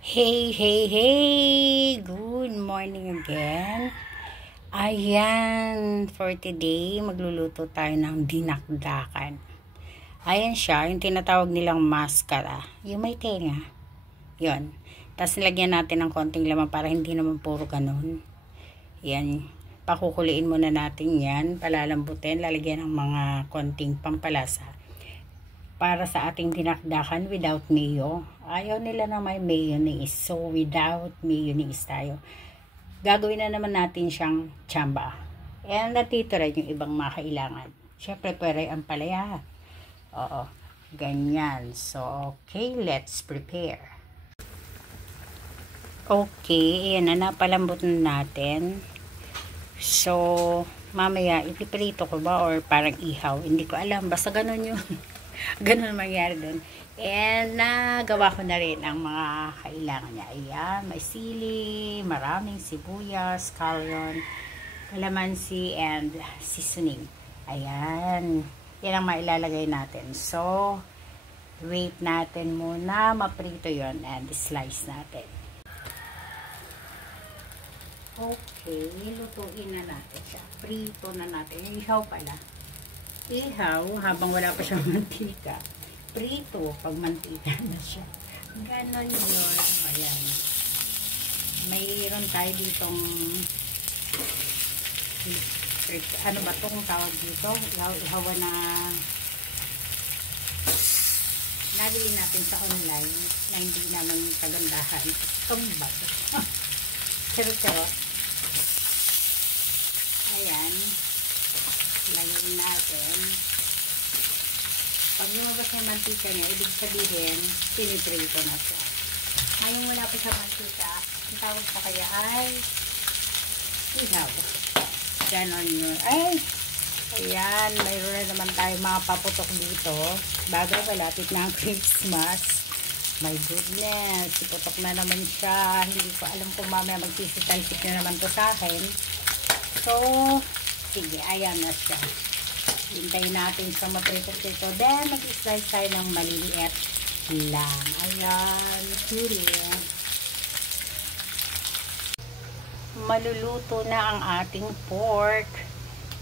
Hey, hey, hey! Good morning again. Ayan, for today, magluluto tayo ng dinakdakan. Ayan siya, yung tinatawag nilang mascara. Yung may tenga. Yun. Tapos nilagyan natin ng konting laman para hindi naman puro ganun. Yan. Pakukuliin muna natin yan. Palalambutin. Lalagyan ng mga konting pampalasa. Para sa ating dinakdakan without mayo. Ayaw nila na may mayonnaise. So, without mayonnaise tayo. Gagawin na naman natin siyang chamba. And natito rin yung ibang mga kailangan. Siyempre, pwede ang palaya. Oo. Ganyan. So, okay. Let's prepare. Okay. Ayan na. Napalambot na natin. So, mamaya, ipiprito ko ba or parang ihaw? Hindi ko alam. Basta ganun yun. Ganun mangyari doon. And nagawa ko na rin ang mga kailangan niya. Ayan, may sili, maraming sibuyas, scallion, calamansi, and seasoning. Ayan. Yan ang mailalagay natin. So, wait natin muna. Maprito yon and slice natin. Okay, lutuin na natin siya. Prito na natin. Ihaw pala. Ihaw habang wala pa siyang mantika. Prito pag mantika na siya. Ganon yun. Ayan. Mayroon tayo ditong ano ba itong tawag dito? Ihawan na nabili natin sa online na hindi naman kagandahan. Tumbag. Charot-charot. Ayan. Lagyan natin. Pag lumabas yung mantika niya, ibig sabihin, piniprito na siya. Ngayon wala pa sa mantika, ang tawag pa kaya ay ihaw. Ganon yun. Ay! Ayan, mayroon na naman tayo mga paputok dito. Bago malapit na ang Christmas. My goodness, iputok na naman siya. Hindi ko alam kung mamaya magsisitalsik na naman to sa akin. So, sige, ayan na siya. Hintayin natin sa maprito-prito. Then, mag-slice tayo ng maliliit lang. Ayan, chili. Maluluto na ang ating pork.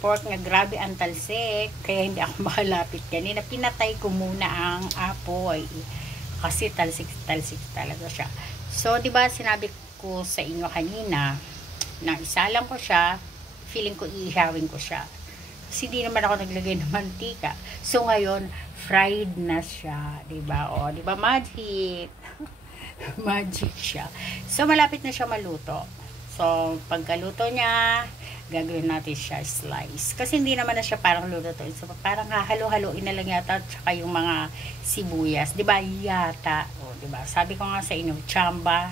Pork nga grabe ang talsik. Kaya hindi ako makalapit kanina. Pinatay ko muna ang apoy. Kasi talsik-talsik talaga siya. So, diba sinabi ko sa inyo kanina, na isa lang ko siya, feeling ko ihawin ko siya. Kasi di naman ako naglagay ng mantika. So ngayon, fried na siya, 'di ba? O, 'di ba magic? Magic siya. So malapit na siya maluto. So pagkaluto niya, gagawin natin siya slice. Kasi hindi naman na siya parang lulutuin. So parang hahalo-haloin na lang yata at saka yung mga sibuyas, 'di ba? Yata. O, 'di ba? Sabi ko nga sa inyo, chamba.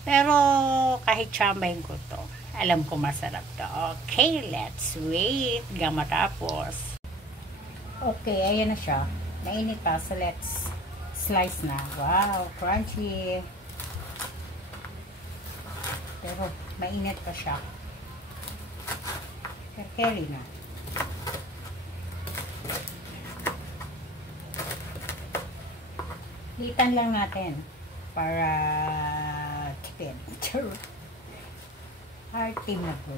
Pero kahit chambahin ko 'to, alam ko masarap to. Okay, let's wait hanggang matapos. Okay, ayan na siya. Mainit pa. So, let's slice na. Wow, crunchy. Pero, mainit pa siya. Carry na. Litan lang natin para tipid. Hearty na po.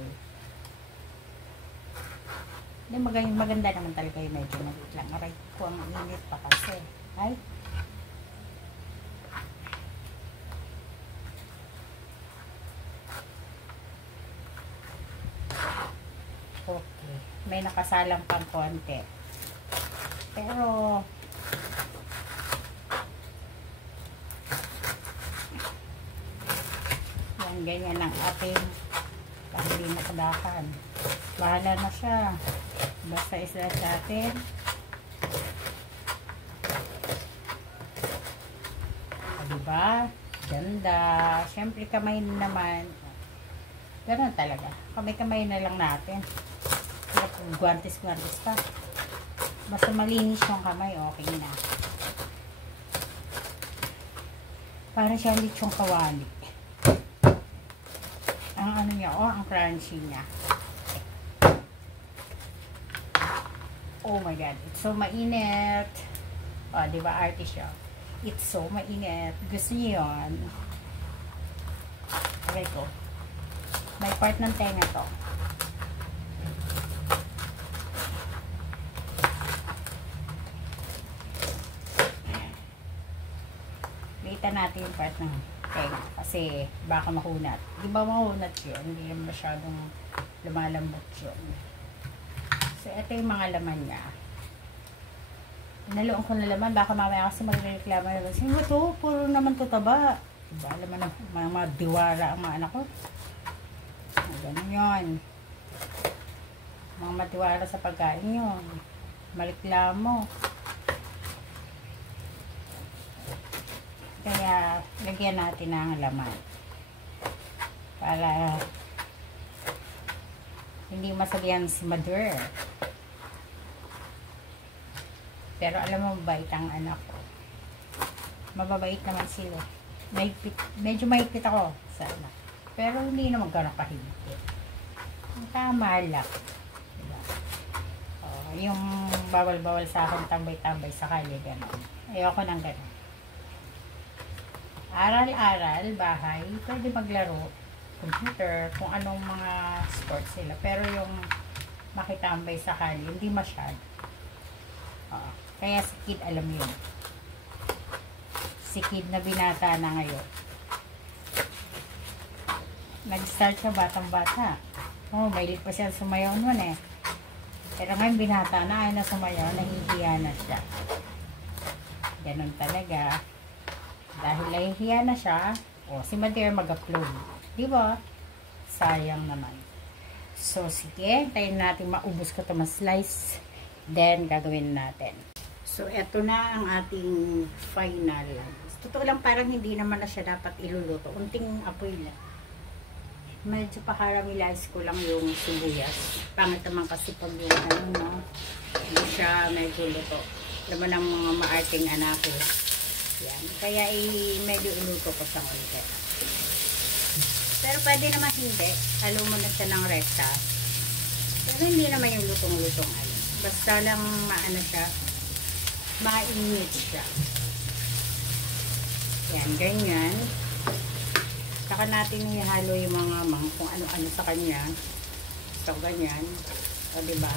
Maganda naman talaga yung medyo maliit lang. Aray ko, ang init pa kasi. Ay. Okay. May nakasalang pang konti. Pero yan, ganyan lang ating hindi nakadakan. Bahala na siya. Basta islas natin. Diba? Ganda. Siyempre kamay naman. Ganun talaga. Kamay-kamay na lang natin. Guantes-guantes pa. Basta malinis yung kamay, okay na. Para siya lechong kawali. Ang ano niya, ang crunchy niya. Oh my God, it's so mainit. O, diba, arty siya. It's so mainit. Gusto niyo yun? ilalagay ko. May part ng tenga to. Litan natin yung part ng tenga kasi baka mahunat. Di ba mahunat yun? Hindi naman masyadong lumalambot yun. So, ito yung mga laman niya. Naluan ko na laman. Baka mamaya kasi magreklamo naman. Sino to? Puro naman to taba. Diba? Alam mo na, mga diwara ang mga anak ko. Ganun yun. Mga matiwara sa pagkain yun. Maliklamo. Kaya, lagyan natin ng laman. Para hindi masagyan si mother. Pero alam mo, mabait ang anak ko. Mababait naman sila. Medyo mahigpit ako sa anak. Pero hindi naman gano'ng kahigpit. Tama lang. Diba? Yung bawal-bawal sa akin, tambay-tambay sa kalye, gano'n. Ayoko nang gano'n. Aral-aral, bahay, pwede maglaro, computer, kung anong mga sports sila. Pero yung makitambay sa kalye, hindi masyado. Kaya si Kid alam yun. Si Kid na binata na ngayon. Nag-start siya batang-bata. Mahilig pa siya sumayaw nun eh. Pero ngayon binata na, ay na sumayaw, nahihiya na siya. Ganun talaga. Dahil nahihiya na siya, si Mother mag-upload. Diba? Sayang naman. So, sige, tayo natin maubos ko ito ma-slice. Then, gagawin natin. So, eto na ang ating final. Totoo lang, parang hindi naman na siya dapat iluluto. Unting apoy lang. Medyo pakaramilize ko lang yung sibuyas. Pangit naman kasi pag yung hindi siya medyo luto. Naman ang mga maarting anak ko. Yan. Kaya medyo iluto ko sa konti. Pero pwede naman hindi. Halo mo na siya ng rekta. Pero hindi naman yung lutong-lutong ano. Basta lang maano siya, mainit siya. Yan, ganyan. Saka natin ihalo yung mga kung ano-ano sa kanya. So, ganyan. O, diba?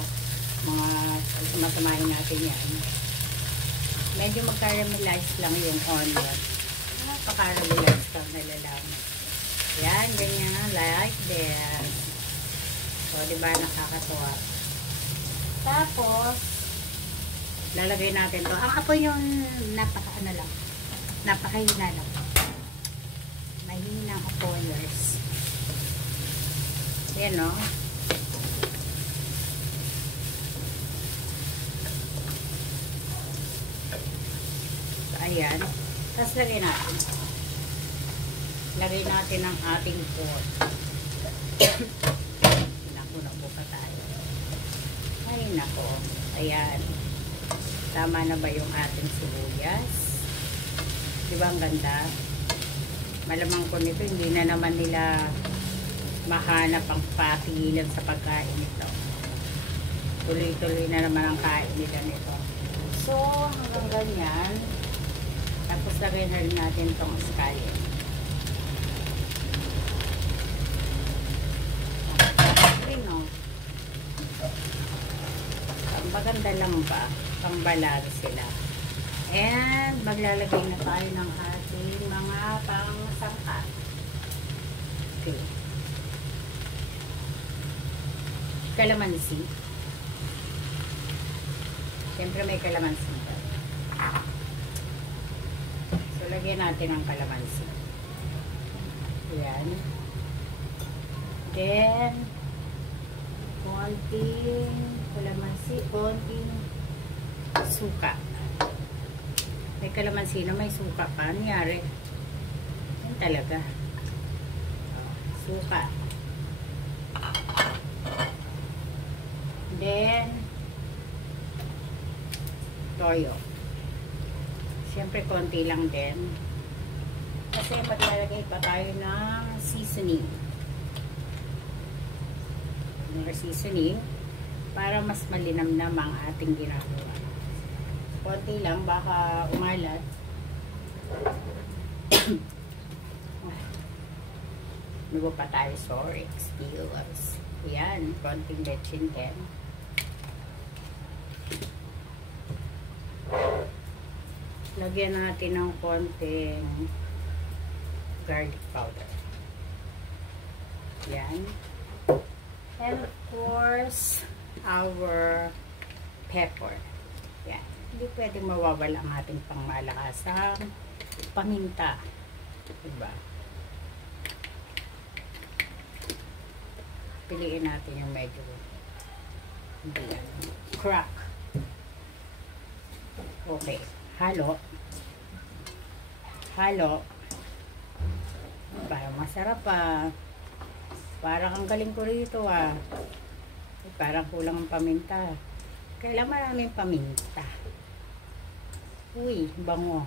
Mga masamahin natin yan. Medyo mag-caramelize lang yung onion. Pa-caramelize lang nalalaman. Yan, ganyan. Like this. O, diba? Nakakatuwa. Tapos, lalagay natin to. Ang apoy yung napaka-ano lang. Napakahina lang. Mahinang apoyers. Yan, no? So, ayan. Tapos lagay natin. Lagay natin ang ating pork. Naku pa tayo. Ay, nako. Ayan. Tama na ba yung ating sibuyas? Diba ang ganda? Malamang ko nito, hindi na naman nila mahanap ang papigilan sa pagkain nito. Tuloy-tuloy na naman ang kain nila nito. So, hanggang ganyan. Tapos lagay na rin natin itong scallion. Maganda lang ba? Pangbalado sila. And maglalagay na tayo ng ating mga pangsangkat. Okay. Kalamansi. Siyempre may kalamansi. So, lagyan natin ang kalamansi. Ayan. Then, konting kalamansi, konting suka. May kalamansi na may suka pa. Nangyari. Yan talaga. Suka. Then, toyo. Siyempre, konti lang din. Kasi maglalagay pa tayo ng seasoning. More seasoning para mas malinamnam ang ating ginagawa. Konti lang, baka umalat. Lugo pa tayo, sorry. Excuse. Yan, konting lechon din. Lagyan natin ng konting garlic powder. Yan. And of course, our pepper. Yan. Hindi pwedeng mawawala ang ating pangmalakasang paminta. Diba? Piliin natin yung medyo crack. Okay. Halo. Halo. Parang masarap pa. Parang ang galing ko rito ah. Parang kulang ang paminta. Kailangan maraming paminta. Uy, bango.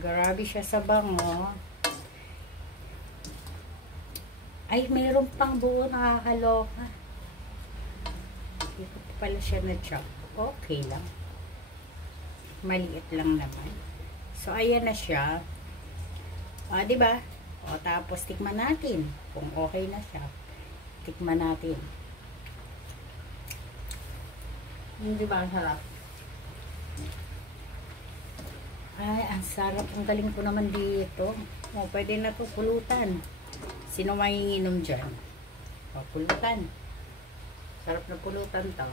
Grabe siya sa bango. Ay, mayroon pang buo, nakakaloka. Hindi ko pala siya na-chop. Okay lang. Maliit lang naman. So, ayan na siya. O, diba? O, tapos tikman natin. Kung okay na siya. Tikman natin. Hindi ba ang sarap? Ay, ang sarap. Ang galing ko naman dito. O, pwede na ito pulutan. Sino manginginom dyan? O, pulutan. Sarap na pulutan to.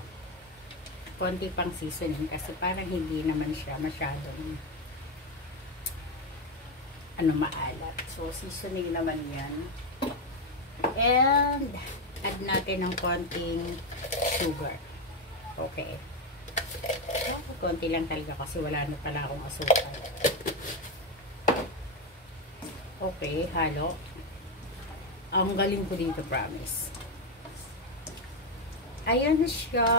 Konti pang seasoning kasi parang hindi naman siya masyadong maalat. So, seasoning naman yan. And, add natin ng konting sugar. Okay. So, konti lang talaga kasi wala na pala akong asukal. Okay, halo. Ang galing ko dito, promise. Ayan na siya.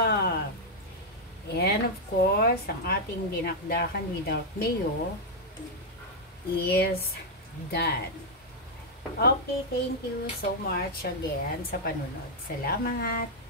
And of course, ang ating dinakdakan without mayo is done. Okay, thank you so much again sa panunod. Salamat!